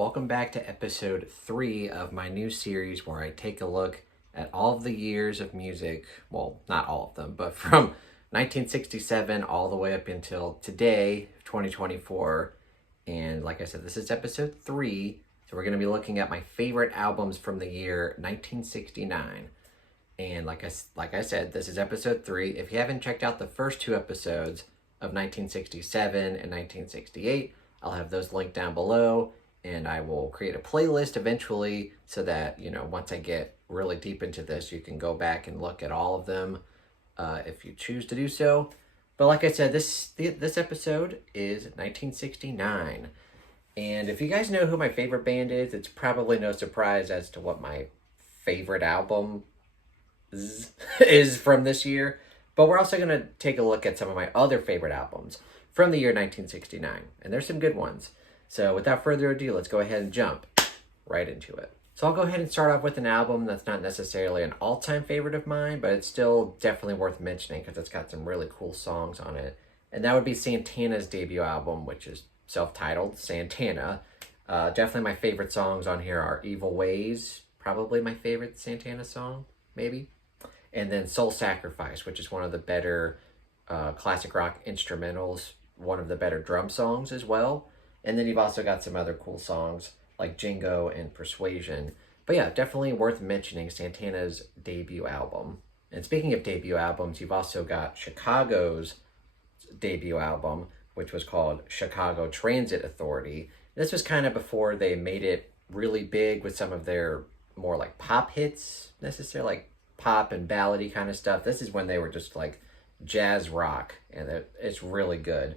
Welcome back to episode 3 of my new series where I take a look at all of the years of music. Well, not all of them, but from 1967 all the way up until today, 2024. And like I said, this is episode 3. So we're going to be looking at my favorite albums from the year 1969. And like I said, this is episode 3. If you haven't checked out the first 2 episodes of 1967 and 1968, I'll have those linked down below. And I will create a playlist eventually so that, once I get really deep into this, you can go back and look at all of them if you choose to do so. But like I said, this episode is 1969. And if you guys know who my favorite band is, it's probably no surprise as to what my favorite album is from this year. But we're also going to take a look at some of my other favorite albums from the year 1969. And there's some good ones. So without further ado, let's go ahead and jump right into it. So I'll go ahead and start off with an album that's not necessarily an all-time favorite of mine, but it's still definitely worth mentioning because it's got some really cool songs on it. And that would be Santana's debut album, which is self-titled, Santana. Definitely my favorite songs on here are Evil Ways, probably my favorite Santana song, maybe. And then Soul Sacrifice, which is one of the better classic rock instrumentals, one of the better drum songs as well. And then you've also got some other cool songs like Jingo and Persuasion. But yeah, definitely worth mentioning Santana's debut album. And speaking of debut albums, you've also got Chicago's debut album, which was called Chicago Transit Authority. This was kind of before they made it really big with some of their more like pop hits, necessarily like pop and ballady kind of stuff. This is when they were just like jazz rock, and it's really good.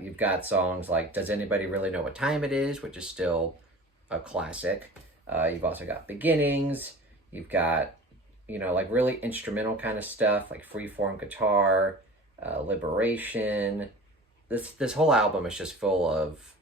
You've got songs like Does Anybody Really Know What Time It Is, which is still a classic. You've also got Beginnings. You've got, like really instrumental kind of stuff like Freeform Guitar, Liberation. This whole album is just full of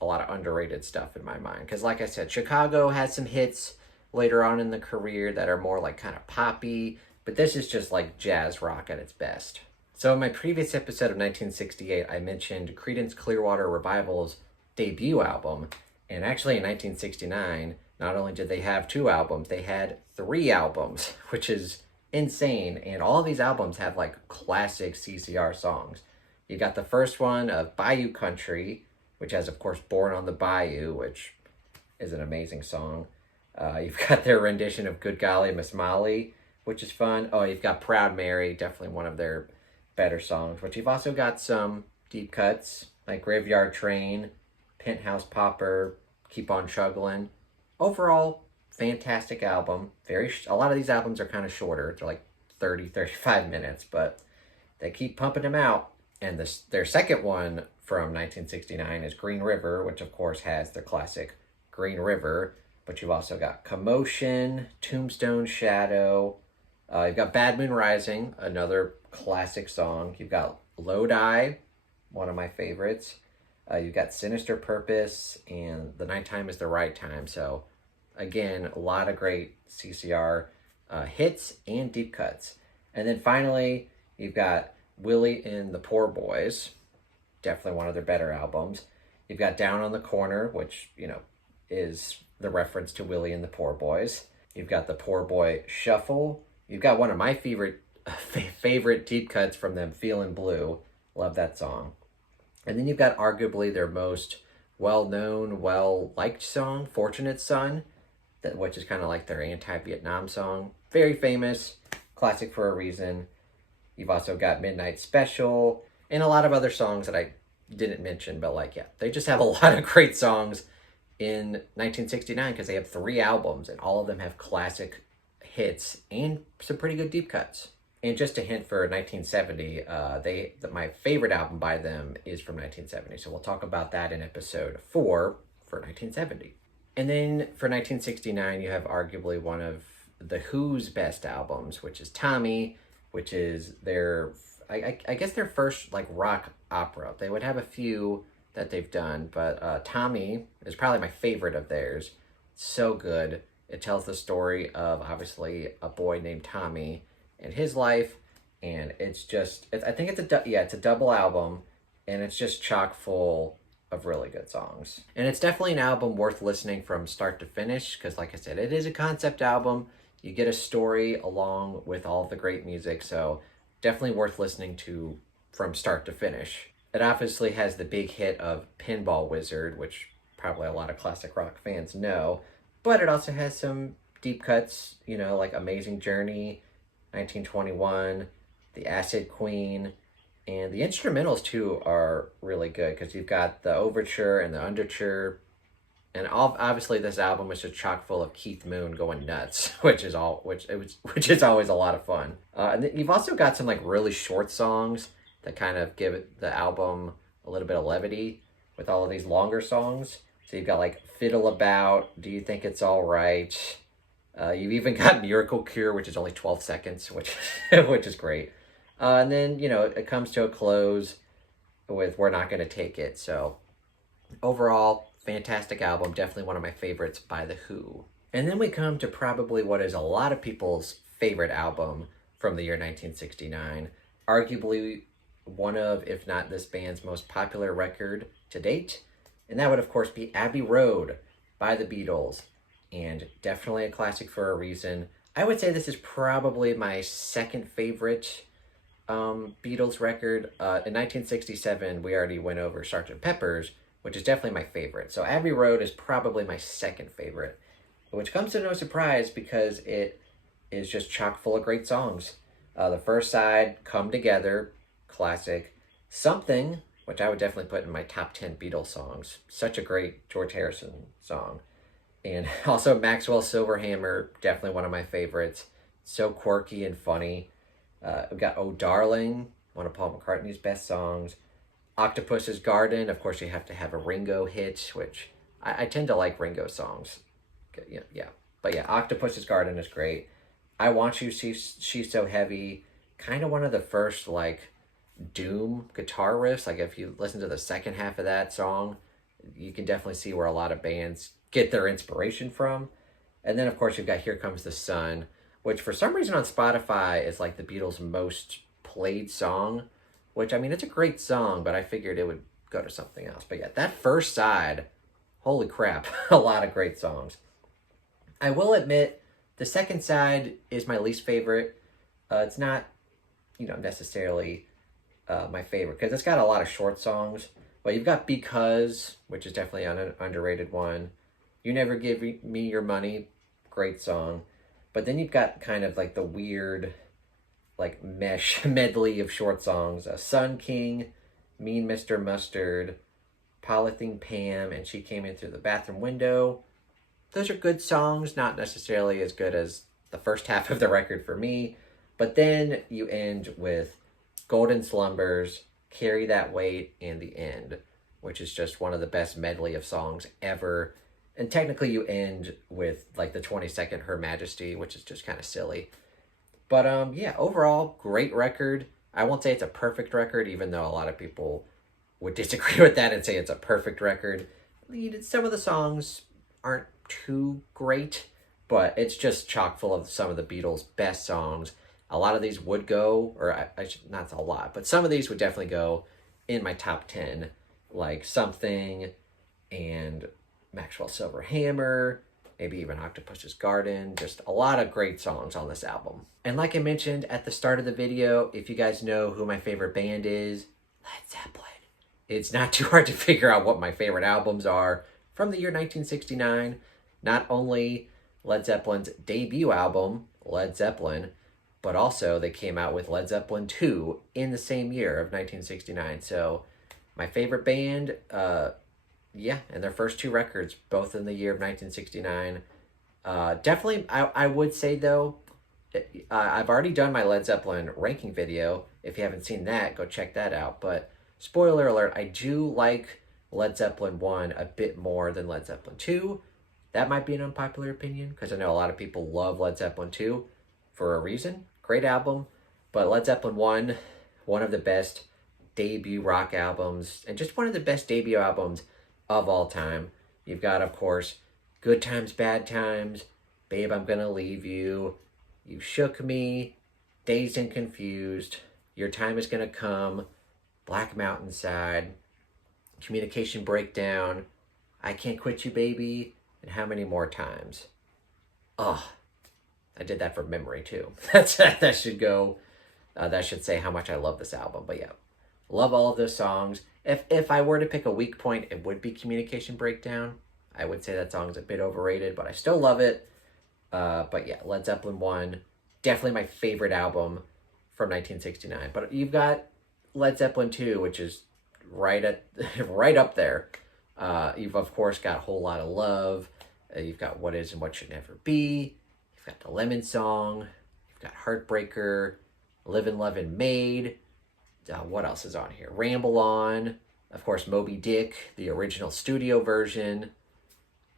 a lot of underrated stuff in my mind. Because like I said, Chicago has some hits later on in the career that are more like kind of poppy. But this is just like jazz rock at its best. So in my previous episode of 1968, I mentioned Creedence Clearwater Revival's debut album. And actually in 1969, not only did they have 2 albums, they had 3 albums, which is insane. And all of these albums have like classic CCR songs. You got the first one of Bayou Country, which has, of course, Born on the Bayou, which is an amazing song. You've got their rendition of Good Golly Miss Molly, which is fun. Oh, you've got Proud Mary, definitely one of their better songs, but you've also got some deep cuts like Graveyard Train, Penthouse Popper, Keep on Chuggling. Overall, fantastic album. A lot of these albums are kind of shorter. They're like 35 minutes, but they keep pumping them out. And their second one from 1969 is Green River, which of course has their classic Green River, but you've also got Commotion, Tombstone Shadow. You've got Bad Moon Rising, another classic song. You've got Lodi, one of my favorites. You've got Sinister Purpose and The Nighttime is the Right Time. So again, a lot of great CCR hits and deep cuts. And then finally, you've got Willie and the Poor Boys, definitely one of their better albums. You've got Down on the Corner, which, is the reference to Willie and the Poor Boys. You've got the Poor Boy Shuffle. You've got one of my favorite deep cuts from them, Feelin' Blue. Love that song. And then you've got arguably their most well-known, well-liked song, Fortunate Son, which is kind of like their anti-Vietnam song. Very famous, classic for a reason. You've also got Midnight Special, and a lot of other songs that I didn't mention, but they just have a lot of great songs in 1969 because they have 3 albums, and all of them have classic hits and some pretty good deep cuts. And just a hint for 1970, my favorite album by them is from 1970. So we'll talk about that in episode 4 for 1970. And then for 1969, you have arguably one of The Who's best albums, which is Tommy, which is their, I guess their first rock opera. They would have a few that they've done, but Tommy is probably my favorite of theirs. So good. It tells the story of, obviously, a boy named Tommy and his life, and I think it's a double album, and it's just chock full of really good songs. And it's definitely an album worth listening from start to finish because, like I said, it is a concept album. You get a story along with all of the great music, so definitely worth listening to from start to finish. It obviously has the big hit of Pinball Wizard, which probably a lot of classic rock fans know, but it also has some deep cuts, like Amazing Journey, 1921, The Acid Queen, and the instrumentals too are really good because you've got the overture and the underture, and obviously this album is just chock full of Keith Moon going nuts, which is always a lot of fun. And you've also got some like really short songs that kind of give the album a little bit of levity with all of these longer songs. So you've got like Fiddle About, Do You Think It's All Right? You've even got Miracle Cure, which is only 12 seconds, which is great. And then, it comes to a close with We're Not Gonna Take It. So overall, fantastic album. Definitely one of my favorites by The Who. And then we come to probably what is a lot of people's favorite album from the year 1969. Arguably one of, if not this band's most popular record to date. And that would, of course, be Abbey Road by the Beatles. And definitely a classic for a reason. I would say this is probably my second favorite Beatles record. In 1967, we already went over Sgt. Pepper's, which is definitely my favorite. So Abbey Road is probably my second favorite, which comes to no surprise because it is just chock full of great songs. The first side, Come Together, classic. Something, which I would definitely put in my top 10 Beatles songs. Such a great George Harrison song. And also Maxwell Silverhammer, definitely one of my favorites. So quirky and funny. We've got Oh Darling, one of Paul McCartney's best songs. Octopus's Garden, of course you have to have a Ringo hit, which I tend to like Ringo songs. Yeah. But yeah, Octopus's Garden is great. I Want You, She's So Heavy, kind of one of the first like doom guitar riffs. Like if you listen to the second half of that song, you can definitely see where a lot of bands get their inspiration from. And then of course you've got Here Comes the Sun, which for some reason on Spotify is like the Beatles' most played song, which I mean, it's a great song, but I figured it would go to something else. But yeah, that first side, holy crap, a lot of great songs. I will admit, the second side is my least favorite. It's not, necessarily my favorite because it's got a lot of short songs. But you've got Because, which is definitely an underrated one. You Never Give Me Your Money, great song. But then you've got kind of like the weird, like mesh medley of short songs. Sun King, Mean Mr. Mustard, Polythene Pam, and She Came In Through the Bathroom Window. Those are good songs, not necessarily as good as the first half of the record for me. But then you end with Golden Slumbers, Carry That Weight, and The End, which is just one of the best medley of songs ever. And technically you end with like the 22nd Her Majesty, which is just kind of silly. But yeah, overall, great record. I won't say it's a perfect record, even though a lot of people would disagree with that and say it's a perfect record. Some of the songs aren't too great, but it's just chock full of some of the Beatles' best songs. A lot of these would go, or not a lot, but some of these would definitely go in my top 10, like Something and Maxwell Silverhammer, maybe even Octopus's Garden. Just a lot of great songs on this album. And like I mentioned at the start of the video, if you guys know who my favorite band is, Led Zeppelin. It's not too hard to figure out what my favorite albums are from the year 1969. Not only Led Zeppelin's debut album, Led Zeppelin, but also they came out with Led Zeppelin 2 in the same year of 1969. So my favorite band, and their first two records, both in the year of 1969. Definitely, I would say though, I've already done my Led Zeppelin ranking video. If you haven't seen that, go check that out. But spoiler alert, I do like Led Zeppelin 1 a bit more than Led Zeppelin 2. That might be an unpopular opinion because I know a lot of people love Led Zeppelin 2 for a reason. Great album. But Led Zeppelin 1, one of the best debut rock albums and just one of the best debut albums of all time. You've got, of course, Good Times, Bad Times, Babe, I'm Gonna Leave You, You Shook Me, Dazed and Confused, Your Time Is Gonna Come, Black Mountainside, Communication Breakdown, I Can't Quit You Baby, and How Many More Times. Oh, I did that from memory too. That should go, that should say how much I love this album. But yeah, love all of those songs. If I were to pick a weak point, it would be Communication Breakdown. I would say that song's a bit overrated, but I still love it. But yeah, Led Zeppelin 1, definitely my favorite album from 1969. But you've got Led Zeppelin 2, which is right up there. You've of course got Whole Lot of Love. You've got What Is and What Should Never Be. You've got the Lemon Song. You've got Heartbreaker, Livin' Lovin' Made. What else is on here? Ramble On. Of course, Moby Dick, the original studio version.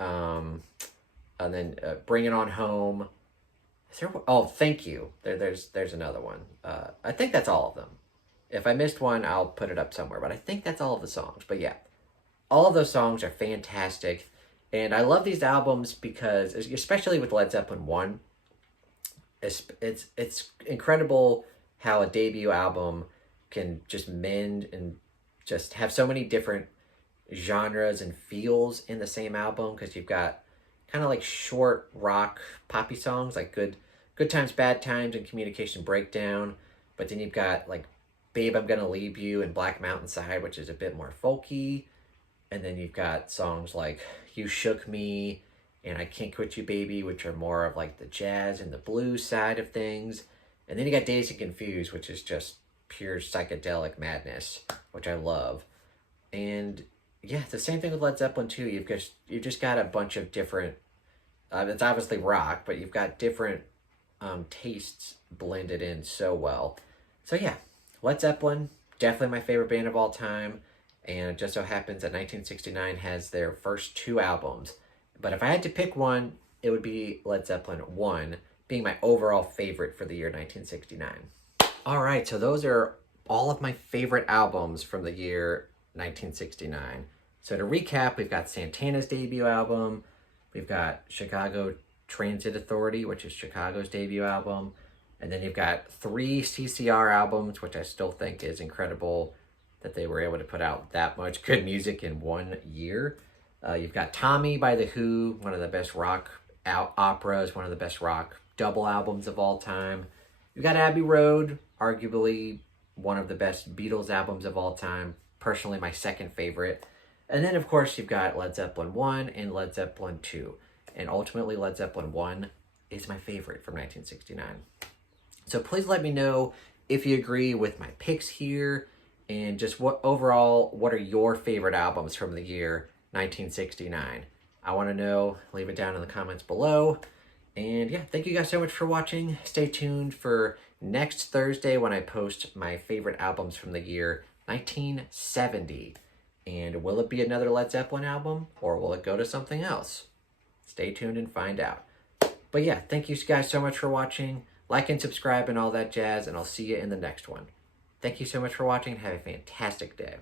And then Bring It On Home. Is there? Oh, Thank You. There's another one. I think that's all of them. If I missed one, I'll put it up somewhere. But I think that's all of the songs. But yeah, all of those songs are fantastic. And I love these albums because, especially with Led Zeppelin 1, it's incredible how a debut album can just mend and just have so many different genres and feels in the same album, because you've got kind of like short rock poppy songs like Good Times, Bad Times, and Communication Breakdown. But then you've got like Babe, I'm Gonna Leave You and Black Mountainside, which is a bit more folky. And then you've got songs like You Shook Me and I Can't Quit You Baby, which are more of like the jazz and the blues side of things. And then you got Dazed and Confused, which is just pure psychedelic madness, which I love. And yeah, the same thing with Led Zeppelin too. You've just got a bunch of different, it's obviously rock, but you've got different tastes blended in so well. So yeah, Led Zeppelin, definitely my favorite band of all time. And it just so happens that 1969 has their first two albums. But if I had to pick one, it would be Led Zeppelin 1, being my overall favorite for the year 1969. All right, so those are all of my favorite albums from the year 1969. So to recap, we've got Santana's debut album. We've got Chicago Transit Authority, which is Chicago's debut album. And then you've got 3 CCR albums, which I still think is incredible that they were able to put out that much good music in 1 year. You've got Tommy by The Who, one of the best rock operas, one of the best rock double albums of all time. You've got Abbey Road, arguably one of the best Beatles albums of all time. Personally, my second favorite. And then, of course, you've got Led Zeppelin 1 and Led Zeppelin 2. And ultimately, Led Zeppelin 1 is my favorite from 1969. So please let me know if you agree with my picks here, and just what are your favorite albums from the year 1969? I want to know. Leave it down in the comments below. And yeah, thank you guys so much for watching. Stay tuned for next Thursday when I post my favorite albums from the year 1970. And will it be another Led Zeppelin album, or will it go to something else? Stay tuned and find out. But yeah, thank you guys so much for watching. Like and subscribe and all that jazz, and I'll see you in the next one. Thank you so much for watching. Have a fantastic day.